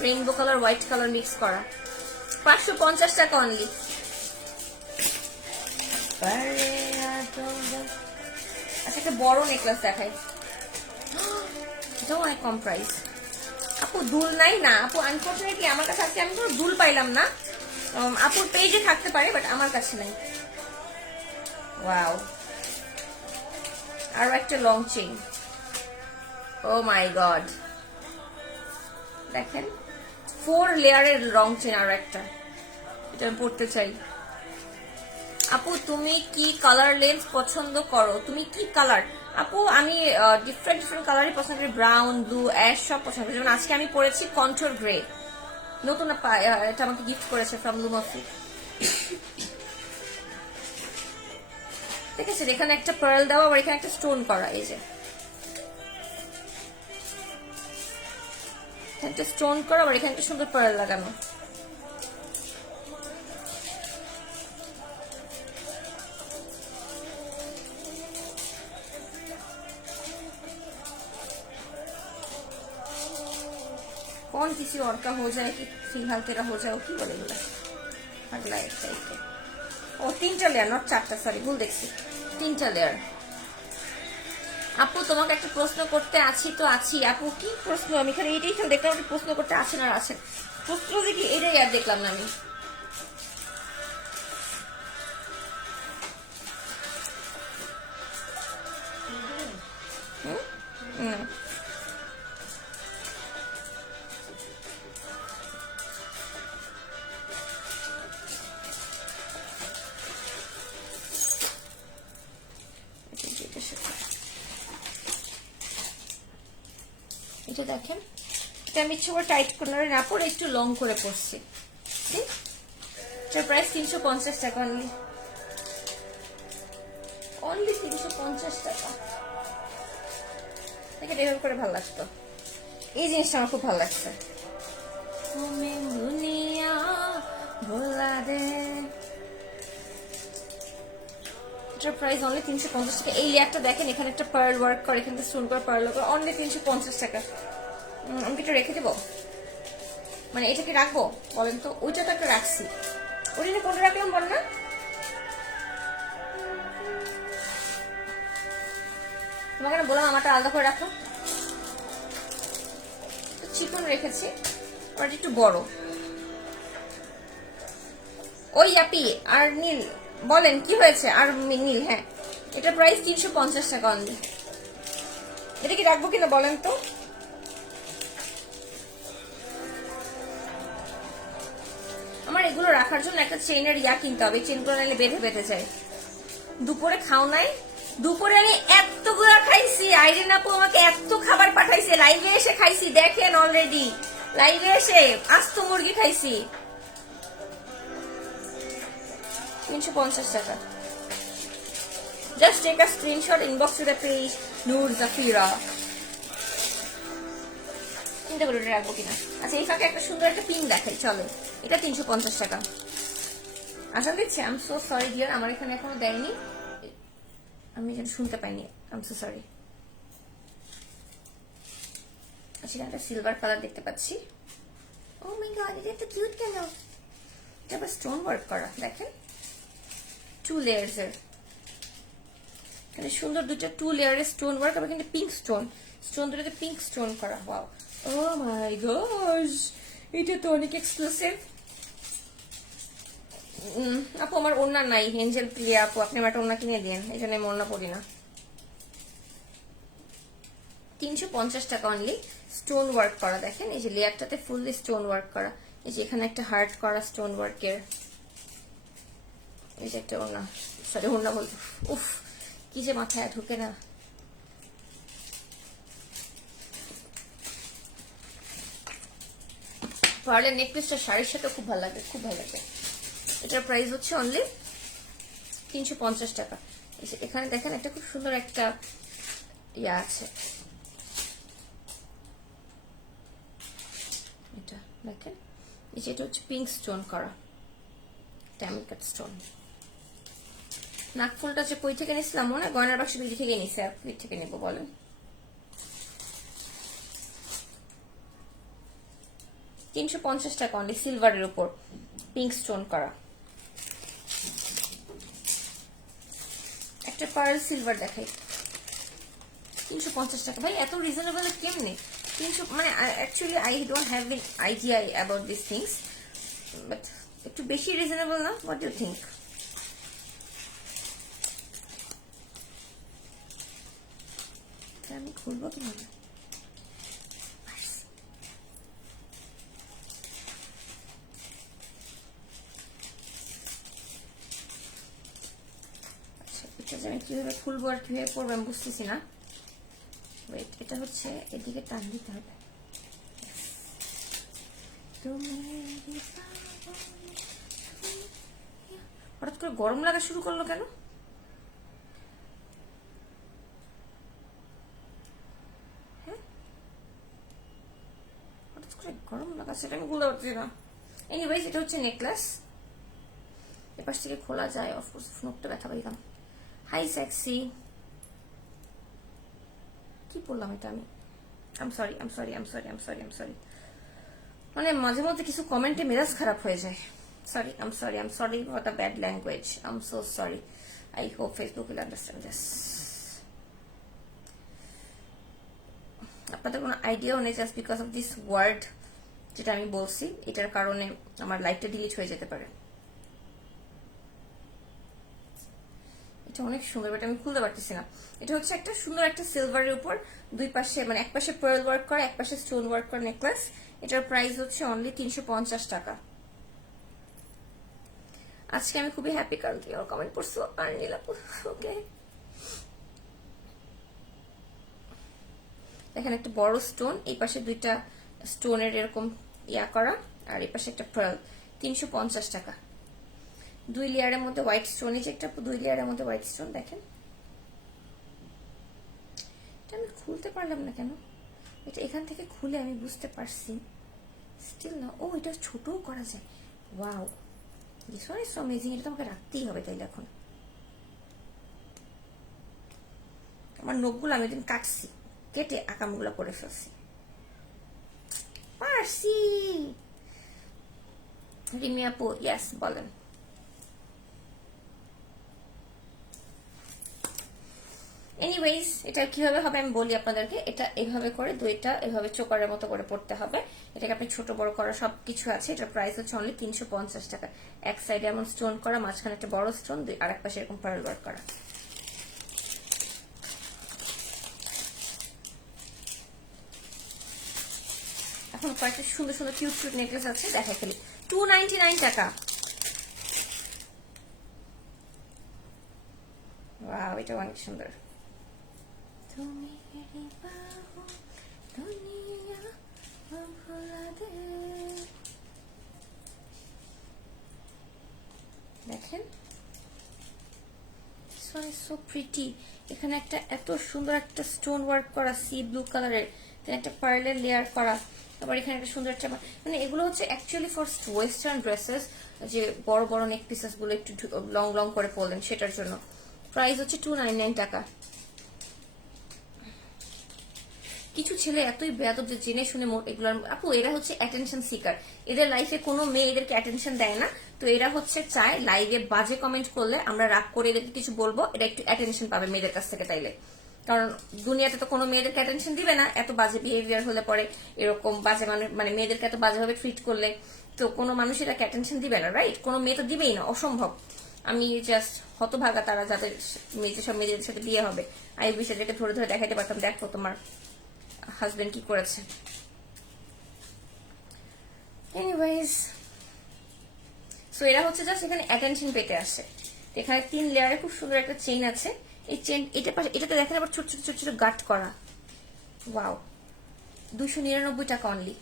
rainbow colour, white colour mix করা। 550 টাকা অনলি। আচ্ছা একটা বড় নেকলেস দেখাই, এটাও অনেক কম প্রাইস। আপু দুল নাই না? আপু আনফরচুনেটলি আমার কাছে আজকে আমি কোনো দুল পাইলাম না। আপুর পেজে থাকতে পারে, বাট আমার কাছে নাই। ওয়াও, আরো একটা লং চেইন। ও মাই গড, দেখেন 4 লেয়ারের লং চেইন, আরো একটা, এটা আমি পড়তে চাই। আপু তুমি কি কালার লেন্স পছন্দ করো? তুমি কি কালার? আপু আমি ডিফারেন্ট ডিফারেন্ট কালারই পছন্দ করি, ব্রাউন, ব্লু, অ্যাশ সব পছন্দ করি। যেমন আজকে আমি পরেছি কন্ট্রোল গ্রে, নতুন এটা আমাকে গিফট করেছে ফ্রম লুমফি। ঠিক আছে, এখানে একটা পার্ল দেওয়া, আর এখানে একটা স্টোন করা, এই যে একটা স্টোন করা, আর এখানে একটা সুন্দর পার্ল লাগানো। कौन किसी और का हो जाए कि फिलहाल तेरा हो जाए, की बोले बोला अगला एक टाइप के। ओ 3টা লেয়ার, নট 4টা, সরি ভুল দেখছি, 3টা লেয়ার। আপু তোমাকে একটা প্রশ্ন করতে আছি তো আছি। আপু কি প্রশ্ন? আমি এখানে এটাই দেখলাম, প্রশ্ন করতে আছেন আর আছেন, প্রশ্ন যে কি এটাই আর দেখলাম না আমি। এটা দেখেন, এটা আমি ইচ্ছে করে টাইট কর্নারে না পরে একটু লং করে পরছি। এটার প্রাইস 350 টাকা অনলি, অনলি 350 টাকা। দেখে এভাবে করে ভালো লাগতো, এই জিনিসটা আমার খুব ভালো লাগছে। এটার প্রাইস অনলি 350 টাকা। এই লেয়ারটা দেখেন, এখানে একটা পার্ল ওয়ার্ক করে, এখানে স্টোন করে পার্ল করে, অনলি 350 টাকা। আমি কি এটা রেখে দেবো? মানে এটাকে রাখবো বলেন তো? ওইটা তো একটা রাখছি, ওইটা কোনটা রাখলাম বল না? তোমাকে না বললাম আমারটা আলাদা করে রাখো। চিকন রেখেছি, আর একটু বড়। ওই আপি আর নীল বলেন কি হয়েছে? আর নীল, হ্যাঁ এটা প্রাইস 350 টাকা অনলি। এটা কি রাখবো কিনা বলেন তো? আমার এগুলো রাখার জন্য একটা চেইনের ইয়া কিনতে হবে, চেইনগুলো নাহলে বেঁধে বেঁধে যায়। দুপুরে খাও নাই? দুপুরে আমি এতগুলো খাইছি, আইরিন আপু আমাকে এত খাবার পাঠাইছে, লাইভে এসে খাইছি, দেখেন অলরেডি লাইভে এসে আস্ত মুরগি খাইছি। 350 টাকা। Just take a screenshot, inbox to the page Noor Zafira. চিন্তা করে রাখবো কিনা। আচ্ছা এই ফাঁকে একটা সুন্দর একটা পিন দেখাই, চলো। এটা 350 টাকা। আশা দিচ্ছি, I am so sorry dear, আমার এখানে এখনো দেয়নি, আমি যেন শুনতে পাইনি, আই এম সো সরি। আচ্ছা একটা সিলভার কালার দেখতে পাচ্ছি। ও মাই গড, এটা এত কিউট কেন? এটা আবার স্টোন ওয়ার্ক করা, দেখেন 2 লেয়ার্স এর, মানে সুন্দর দুটো 2 লেয়ারের স্টোন ওয়ার্ক, আবার কিন্তু পিঙ্ক স্টোন, স্টোন দুটোতে পিঙ্ক স্টোন করা। ওয়াও, ও মাই গড, এটা তো অনেক এক্সক্লুসিভ। আপু আমার ওড়না নাই, এঞ্জেল প্রিয়া আপু আপনি আমার ওড়না কিনে দিন, এই জন্য আমি ওড়না পরি না। 350 টাকা অনলি, স্টোন ওয়ার্ক করা, দেখেন এই যে লেয়ারটাতে ফুললি স্টোন ওয়ার্ক করা, এই যে এখানে একটা হার্ট করা স্টোন ওয়ার্কের, এই যে একটা ওড়না, সরি ওড়না বলতে, উফ কি যে মাথায় ঢুকে না। পার্লের নেকলেসটা শাড়ির সাথে খুব ভালো লাগে, খুব ভালো লাগে। এটার প্রাইস হচ্ছে অনলি 350 টাকা। এখানে দেখেন একটা খুব সুন্দর একটা ইয়া আছে, এটা দেখেন এই যে এটা হচ্ছে পিঙ্ক স্টোন করা, ডায়মন্ড কাট স্টোন। নাকফুলটা যে কই থেকে নিয়েছিলাম মনে হয়, গয়নার বাক্স বিক্রি থেকে নিয়েছি, আর কই থেকে নেবো বলেন? 350 টাকা অনলি, সিলভারের উপর পিঙ্ক স্টোন করা। একটা পার্ল সিলভার দেখাই, 350 টাকা। ভাই এত রিজনেবল কেমনে? 300, মানে actually I don't have an idea about this things, but একটু বেশি রিজনেবল না? What do think? আমি খুলবো কি না? আমি কিভাবে খুলবো আর কিভাবে পরবো আমি বুঝতেছি না। ওয়েট, এটা হচ্ছে এদিকে টান দিতে হবে। হঠাৎ করে গরম লাগা শুরু করলো কেন? হ্যাঁ হঠাৎ করে গরম লাগা, সেটা আমি খুলতে পারছি না। এনিওয়েজ এটা হচ্ছে নেকলেস, এপাশ থেকে খোলা যায়, অফকোর্স নোকটা ব্যথা পাইলাম। হাই সেক্সি, কি বললাম এটা আমি? I'm sorry, I'm sorry, I'm sorry, I'm sorry, I'm sorry. মানে মাঝে মধ্যে কিছু কমেন্টে মেজাজ খারাপ হয়ে যায়। Sorry, I'm sorry, I'm sorry for the bad language, I'm so sorry. I hope Facebook will understand this. আপনাদের কোনো আইডিয়াও নেই, just because of this word যেটা আমি বলছি, এটার কারণে আমার লাইফটা ডিলিট হয়ে যেতে পারে। এটা অনেক সুন্দর, বাট আমি খুলতে পারতেছি না। এটা হচ্ছে একটা সুন্দর একটা সিলভারের উপর দুই পাশে মানে এক পাশে পার্ল ওয়ার্ক করা, এক পাশে স্টোন ওয়ার্ক করা নেকলেস। এটার প্রাইস হচ্ছে অনলি 350 টাকা। আজকে আমি খুবই হ্যাপি কারণ তুমি আমার কমেন্ট করছো আর নিলাম। ওকে, দেখেন একটা বড় স্টোন, এই পাশে দুইটা স্টোনের এরকম ইয়া করা, আর এই পাশে একটা পার্ল। 350 টাকা। 2 লেয়ারের মধ্যে হোয়াইট স্টোন, এই যে একটা 2 লেয়ারের মধ্যে হোয়াইট স্টোন দেখেন। এটা আমি খুলতে পারলাম না কেন? এটা এখান থেকে খুলে আমি বুঝতে পারছি স্টিল না। ও, এটা ছোটও করা যায়। Wow, this one is so amazing. এটা তোমাকে রাখতেই হবে তাইলে। এখন আমার নখগুলো আমি একদিন কাটছি, কেটে আকামগুলো করে ফেলছি। পারছি। রিমি আপু, ইয়েস বলেন। এনিওয়েজ, এটা কিভাবে হবে আমি বলি আপনাদেরকে। এটা এইভাবে করে দুইটা এভাবে চোকারের মতো করে পড়তে হবে। এটাকে আপনি ছোট বড় করা সবকিছু আছে। এটার প্রাইস হচ্ছে অনলি 350 টাকা। এক সাইডে এমন স্টোন করা, মাঝখানে একটা বড় স্টোন, আর এক পাশে এরকম পার্ল ওয়ার্ক করা। এখন কয়েকটা সুন্দর সুন্দর কিউট কিউট নেকলেস আছে, দেখাই খালি। 299 টাকা। ওয়াও, এটা অনেক সুন্দর। দেখেন, সো প্রিটি। এখানে একটা এত সুন্দর একটা স্টোন ওয়ার্ক করা সি ব্লু কালারের, একটা পার্লের লেয়ার করা। আবার এখানে একটা সুন্দর একটা, মানে এগুলো হচ্ছে অ্যাকচুয়ালি ফর ওয়েস্টার্ন ড্রেসেস, যে বড় বড় নেক পিসেস গুলো একটু লং লং করে পরলেন সেটার জন্য। প্রাইস হচ্ছে 299 টাকা। কিছু ছেলে এতই বেয়াদব যে জেনে শুনে এগুলো। আপু, এরা হচ্ছে অ্যাটেনশন সিকার। এদের লাইফে কোনো মেয়ে এদেরকে অ্যাটেনশন দেয় না, তো এরা হচ্ছে চায় লাইভে বাজে কমেন্ট করলে আমরা রাগ করে এদেরকে কিছু বলবো, এটা একটু অ্যাটেনশন পাবে মেয়েদের কাছ থেকে তাইলে। কারণ দুনিয়াতে তো কোনো মেয়েদেরকে অ্যাটেনশন দিবে না, এত বাজে বিহেভিয়ার হলে পরে, এরকম বাজে মানে মেয়েদেরকে এত বাজেভাবে ট্রিট করলে তো কোনো মানুষ এটাকে অ্যাটেনশন দিবে না, রাইট? কোনো মেয়ে তো দিবেই না, অসম্ভব। আমি জাস্ট হতভাগা তারা যাদের যেসব মেয়েদের সাথে বিয়ে হবে। আমি বিষয়টাকে ধরে ধরে দেখাইতে পারতাম, দেখো তোমার হাজবেন্ড কি করেছে। এনিওয়েজ, সো এরা হচ্ছে জাস্ট এখানে অ্যাটেনশন পেতে আসে। এখানে 3 লেয়ারে খুব সুন্দর একটা চেইন আছে। এই চেইন এটাতে দেখেন আবার ছোট ছোট ছোট ছোট গাট করা। ওয়াও, 299 টাকা অনলি।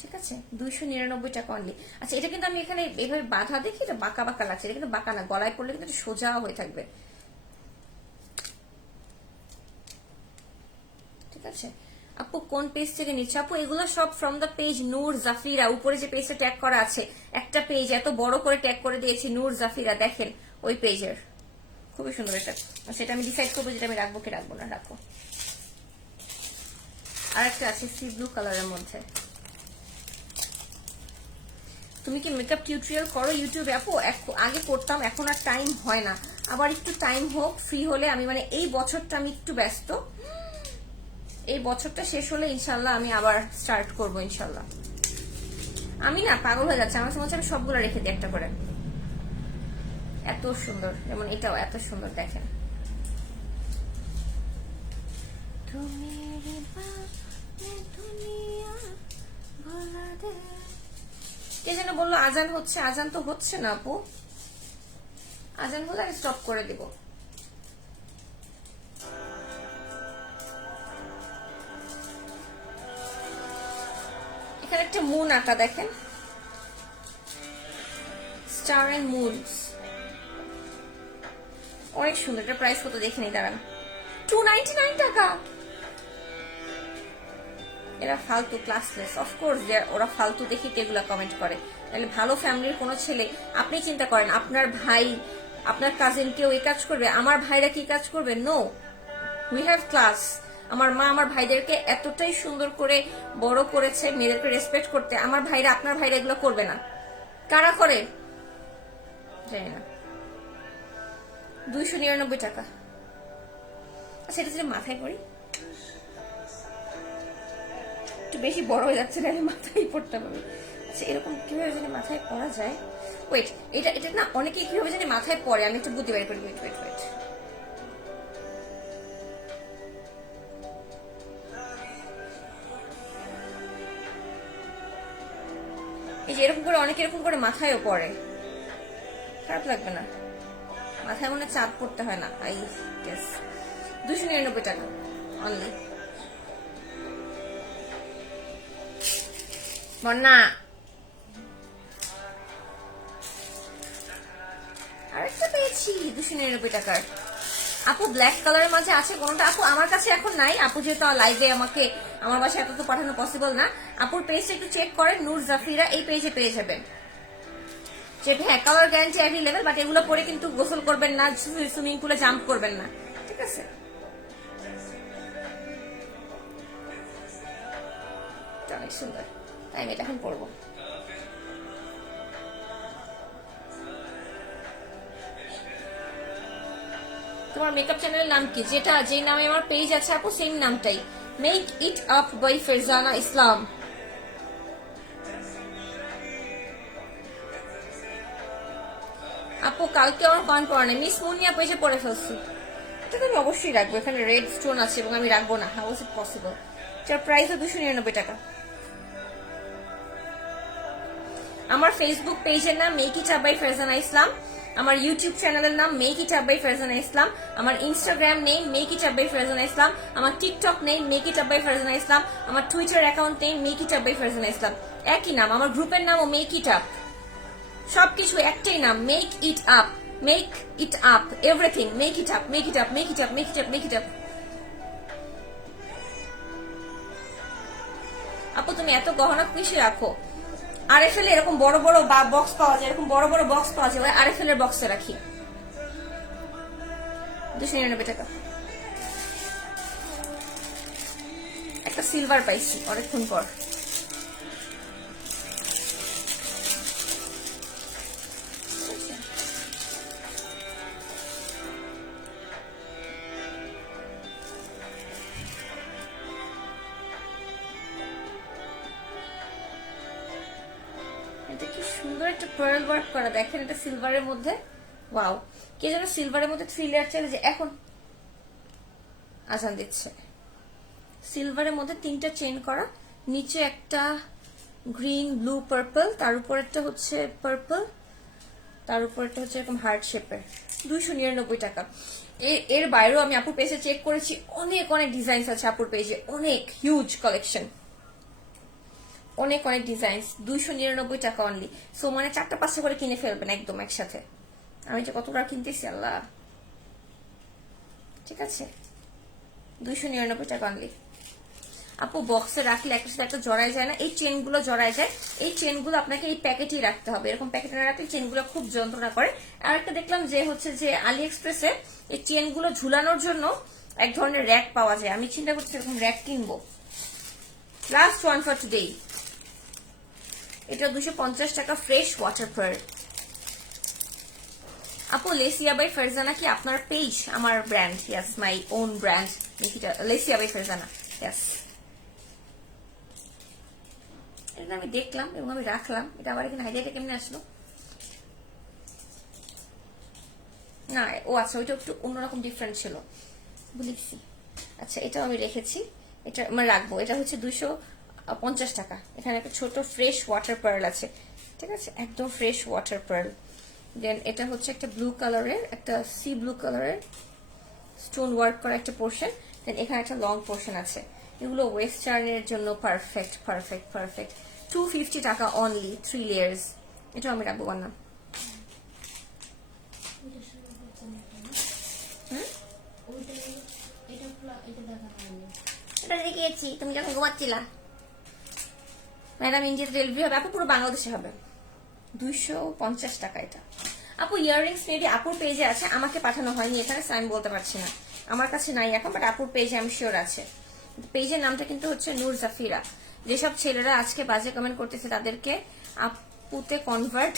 ঠিক আছে, 299 টাকা অনলি। আচ্ছা, এটা কিন্তু আমি এখানে এইভাবে বাঁধা দেখি, এটা বাঁকা বাঁকা লাগছে। এটা কিন্তু বাঁকা না, গলায় পড়লে কিন্তু এটা সোজা হয়ে থাকবে। ঠিক আছে আপু, কোন পেজ থেকে নিচ্ছে? আপু, এগুলো সব from the page Noor Zafira. উপরে যে পেজটা ট্যাগ করা আছে, একটা পেজ এত বড় করে ট্যাগ করে দিয়েছি নূর জাফিরা, দেখেন ওই পেজের। খুবই সুন্দর এটা। সেটা আমি ডিসাইড করবো যেটা আমি রাখবো কি রাখবো না। রাখো। আর একটা আছে সি ব্লু কালারের মধ্যে। তুমি কি মেকআপ টিউটোরিয়াল করো ইউটিউবে? আপু, আগে করতাম, এখন আর টাইম হয় না। আবার একটু টাইম হোক, ফ্রি হলে আমি, মানে এই বছরটা আমি একটু ব্যস্ত। এই বছরটা শেষ হলে ইনশাল্লাহ আমি আবার স্টার্ট করবো ইনশাল্লাহ। আমি না পাগল হয়ে যাচ্ছে, আমার সময় আমি সবগুলো রেখে দিই একটা করে। এত সুন্দর, যেমন এটাও এত সুন্দর, দেখেন। কে যেন বললো আজান হচ্ছে। আজান তো হচ্ছে না আপু, আজান হলে আমি স্টপ করে দিব। এখানে একটা মুন আঁকা দেখেন, স্টার এন্ড মুনস, অনেক সুন্দর। এটা প্রাইস কত দেখে নেই, দাঁড়ান। 299 টাকা। এরা ফালতু, ক্লাসলেস। অফকোর্স ওরা ফালতু দেখি এগুলা কমেন্ট করে। তাহলে ভালো ফ্যামিলির কোনো ছেলে, আপনি চিন্তা করেন আপনার ভাই, আপনার কাজিন কেউ এই কাজ করবে? আমার ভাইরা কি কাজ করবে? No, we have class. আমার মা আমার ভাইদেরকে এতটাই সুন্দর করে বড় করেছে, মেয়েদেরকে রেসপেক্ট করতে। আমার ভাইরা, আপনার ভাইরা এগুলো করবে না। কারা করে জানি না। 299 টাকা। আচ্ছা এটা যদি মাথায় পরি, একটু বেশি বড় হয়ে যাচ্ছে না, মাথায় পড়তে পারবে। আচ্ছা এরকম কিভাবে জানি মাথায় পরা যায়, ওয়েট, এটা এটা না অনেকে কিভাবে জানি মাথায় পরে, আমি একটু বুদ্ধি বের করি, ওয়েট ওয়েট ওয়েট। এই যে এরকম করে অনেকে এরকম করে মাথায়ও পরে, খারাপ লাগবে না, মাথায় মনে চাপ পড়তে হয় না। আই গেস 299 টাকা অনলি। বন্যা আরেকটা পেয়েছি 299 টাকার। আপু ব্ল্যাক কালারের মাঝে আছে কোনটা? আপু আমার কাছে এখন নাই, আপু যেহেতু লাইভে আমাকে আমার বাসায় এত তো পাঠানো পসিবল না। আপুর পেজটা একটু চেক করেন, নূর জাফিরা, এই পেজে পেয়ে যাবেন। হ্যাঁ colour guarantee every level, but এগুলো পরে কিন্তু গোসল করবেন না, সুইমিং পুলে জাম্প করবেন না, ঠিক আছে? অনেক সুন্দর, তাই আমি এটা এখন পরবো। তোমার মেকআপ চ্যানেলের নাম কি? যেটা যে নামে আমার পেজ আছে আপু সেম নামটাই, make it up by Farzana Islam. আপু কালকে আমার কয়েন পড়া নেই, মিস মুন্নি আপু এসে পড়ে ফেলছি। এটা তো আমি অবশ্যই রাখবো, এখানে রেড স্টোন আছে এবং আমি রাখবো না, হাউ ইজ ইট পসিবল? যার প্রাইস 299 টাকা। আমার ফেসবুক পেজের নাম make it up by Farzana Islam, আমার ইউটিউব চ্যানেলের নাম make it up by Farzana Islam, আমার Instagram name make it up by Farzana Islam, আমার TikTok name make it up by Farzana Islam, আমার Twitter account name make it up by Farzana Islam, একই নাম। আমার গ্রুপের নামও মেক ইট আপ, সবকিছু একটাই নাম, make it up, make it up, everything make it up, make it up, make it up, make it up, make it up. আপু তুমি এত গহনা কিসে রাখো? আরএফএল এরকম বড় বড় বক্স পাওয়া যায়, এরকম বড় বড় বক্স পাওয়া যায়, আরএফএল এর বক্সে রাখি। 299 টাকা। একটা সিলভার পাইছি অনেকক্ষণ পর। এটা কি সুন্দর একটা পার্ল ওয়ার্ক করা, দেখেন এটা সিলভারের মধ্যে, ওয়াও। কে যেন সিলভারের মধ্যে 3 লেয়ার চলে, যে এখন আজান দিচ্ছে। সিলভারের মধ্যে 3টা চেইন করা, নিচে একটা গ্রিন ব্লু পার্পল, তার উপর একটা হচ্ছে পার্পল, তার উপর একটা হচ্ছে এরকম হার্ট শেপের। 299 টাকা। এর বাইরেও আমি আপুর পেজে চেক করেছি, অনেক অনেক ডিজাইন আছে আপুর পেজে, অনেক হিউজ কালেকশন, অনেক অনেক ডিজাইন। 299 টাকা অনলি। সো মানে 4টা 5টা করে কিনে ফেলবেন একদম একসাথে। আমি যে কতটা কিনতেছি আল্লাহ, ঠিক আছে? 299 টাকা অনলি। আপু বক্সে রাখলে একটা সাথে একটা জড়াই যায় না, এই চেনগুলো জড়াই যায়, এই চেনগুলো আপনাকে এই প্যাকেটেই রাখতে হবে, এরকম প্যাকেটে না রাখলে চেনগুলো খুব যন্ত্রণা করে। আর একটা দেখলাম যে হচ্ছে যে আলি এক্সপ্রেসে এই চেনগুলো ঝুলানোর জন্য এক ধরনের র্যাক পাওয়া যায়, আমি চিন্তা করছি এরকম র্যাক কিনবো। লাস্ট ওয়ান ফর টুডে, এটা 250 টাকা, ফ্রেশ ওয়াটার পার্ল। আপু লেসিয়া বাই ফারজানা কি আপনার পেজ? আমার brand, yes, my own brand Lesia by Farzana, yes. এটা আমি দেখলাম এবং আমি রাখলাম, এটা আবার এখানে হাইলাইটে কেমনে আসলো? না ও আচ্ছা, ওইটা একটু অন্যরকম ডিফারেন্ট ছিল, বুঝেছি। আচ্ছা এটাও আমি রেখেছি, এটা মানে রাখবো। এটা হচ্ছে 250 টাকা। এখানে একটা ছোট ফ্রেশ ওয়াটার পার্ল আছে, ঠিক আছে, একদম ফ্রেশ ওয়াটার পার্ল। দেন এটা হচ্ছে একটা ব্লু কালারের, একটা সি ব্লু কালারের স্টোন ওয়ার্ক করা একটা পোর্শন, দেন এখানে একটা লং পোর্শন আছে। এগুলো ওয়েস্টার্নের জন্য পারফেক্ট পারফেক্ট পারফেক্ট। 250 টাকা অনলি, 3 লেয়ার্স। এটা আমি রাখবো না। এটা দেখিয়েছি তুমি যখন ঘুমাচ্ছিলা। ম্যাডাম ইন্ডিয়াতে ডেলিভারি হবে আপু, পুরো বাংলাদেশে হবে। 250 টাকা এটা। আপু ইয়াররিংস মেবি আপুর পেজে আছে, আমাকে পাঠানো হয়নি এখানে, আমি বলতে পারছি না, আমার কাছে নাই এখন, বাট আপুর পেজে আমি শিওর আছে। পেজের নামটা কিন্তু হচ্ছে নূর জাফিরা। যেসব ছেলেরা আজকে বাজে কমেন্ট করতেছে তাদেরকে আপুতে কনভার্ট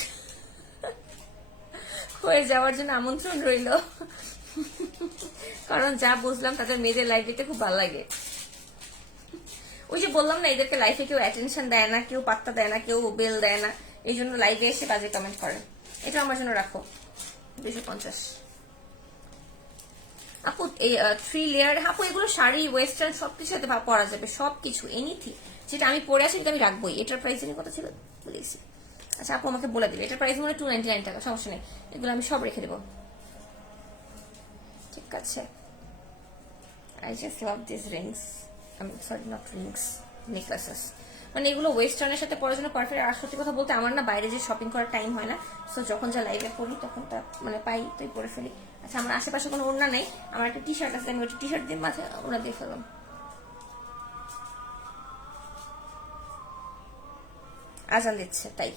হয়ে যাওয়ার জন্য আমন্ত্রণ রইল। কারণ যা বুঝলাম তাদের মেয়েদের লাইফ দিতে খুব ভালো লাগে। ওই যে বললাম না, এদেরকে লাইফে কেউ অ্যাটেনশন দেয় না, কেউ পাত্তা দেয় না, কেউ বেল দেয় না, এই জন্য লাইভে এসে বাজে কমেন্ট করে। এটা আমার জন্য রাখো 250। আপু এই 3 লেয়ার, আপু এগুলো শাড়ি ওয়েস্টার্ন সবকিছু সাথে পরা যাবে, সবকিছু এনিথিং যেটা আমি পরে আসি এটা আমি রাখবোই। এটার প্রাইস জানি কত ছিল বলেছি। আচ্ছা আপু আমাকে বলে দিবে, এটার প্রাইস মনে 299 টাকা, সমস্যা নেই, এগুলো আমি সব রেখে দেবো। ঠিক আছে, I just love these rings. I'm sorry, not rings, necklaces. মানে এগুলো ওয়েস্টার্নের সাথে পরার জন্য পারফেক্ট। আর সত্যি কথা বলতে আমার না বাইরে যে শপিং করার টাইম হয় না, সো যখন যা লাইভে পড়ি তখন তা মানে পাই তাই পরে ফেলি। আচ্ছা আমার আশেপাশে কোনো ওড়না নেই, আমার একটা টি শার্ট আছে, আমি ওটা টি শার্ট দিয়ে মাঝে ওড়না দিয়ে ফেললাম। আজান দিচ্ছে তাই।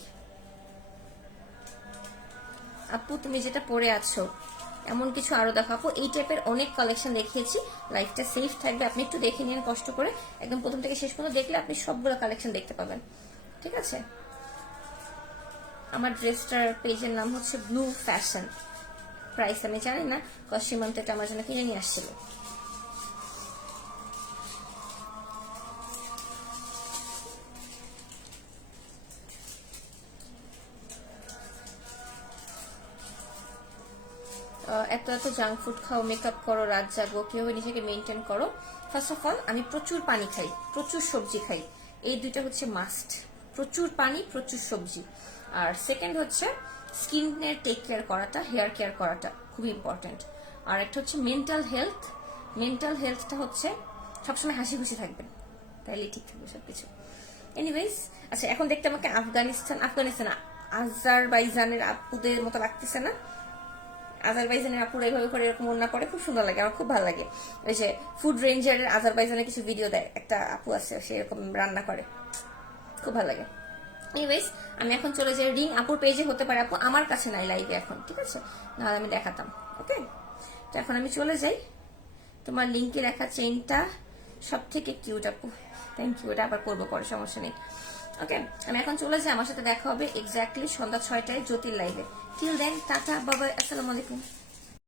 আপু তুমি যেটা পরে আছো এমন কিছু আরো দেখো। আপু এই টাইপের অনেক কালেকশন দেখিয়েছি, লাইফটা সেফ থাকবে, আপনি একটু দেখে নিন কষ্ট করে, একদম প্রথম থেকে শেষ পর্যন্ত দেখলে আপনি সবগুলো কালেকশন দেখতে পাবেন। ঠিক আছে, আমার ড্রেসটার পেজের নাম হচ্ছে ব্লু ফ্যাশন, প্রাইস আমি জানি না, সীমান্ত এটা আমার জন্য কিনে নিয়ে আসছিল। এত এত জাঙ্ক ফুড খাও, মেকআপ করো, রাত জাগো, কিভাবে নিজেকে মেনটেন করো? ফার্স্ট অফ অল আমি প্রচুর পানি খাই, প্রচুর সবজি খাই, এই দুইটা হচ্ছে মাস্ট। প্রচুর পানি, প্রচুর সবজি। আর সেকেন্ড হচ্ছে স্কিনের টেক কেয়ার করাটা, হেয়ার কেয়ার করাটা খুব ইম্পর্টেন্ট। আর একটা হচ্ছে মেন্টাল হেলথ। মেন্টাল হেলথটা হচ্ছে সবসময় হাসি খুশি থাকবেন, তাইলে ঠিক থাকবে সবকিছু। এনিওয়েজ, আচ্ছা এখন দেখতে আমাকে আফগানিস্তান আজারবাইজানের আপুদের মতো লাগতেছে না? আজারবাইজানের আপুরা এইভাবে করে এরকম ওড়না পরে খুব সুন্দর লাগে, আমার খুব ভালো লাগে। ওই যে ফুড রেঞ্জারের আজারবাইজানের কিছু ভিডিও দেয়, একটা আপু আছে সে এরকম রান্না করে, খুব ভালো লাগে। এনিওয়েজ আমি এখন চলে যাই, রিং আপুর পেজে হতে পারে, আপু আমার কাছে নাই লাইভে এখন, ঠিক আছে, নাহলে আমি দেখাতাম। ওকে, তো এখন আমি চলে যাই। তোমার লিঙ্কে লেখা চেইনটা সব থেকে কিউট আপু, থ্যাংক ইউ, এটা আবার করবো পরে, সমস্যা নেই। ওকে, আমি এখন চলে যাই, আমার সাথে দেখা হবে এক্স্যাক্টলি সন্ধ্যা 6টায় জ্যোতির লাইভে। টিল দেন টাটা, বাবা, আসসালামু আলাইকুম।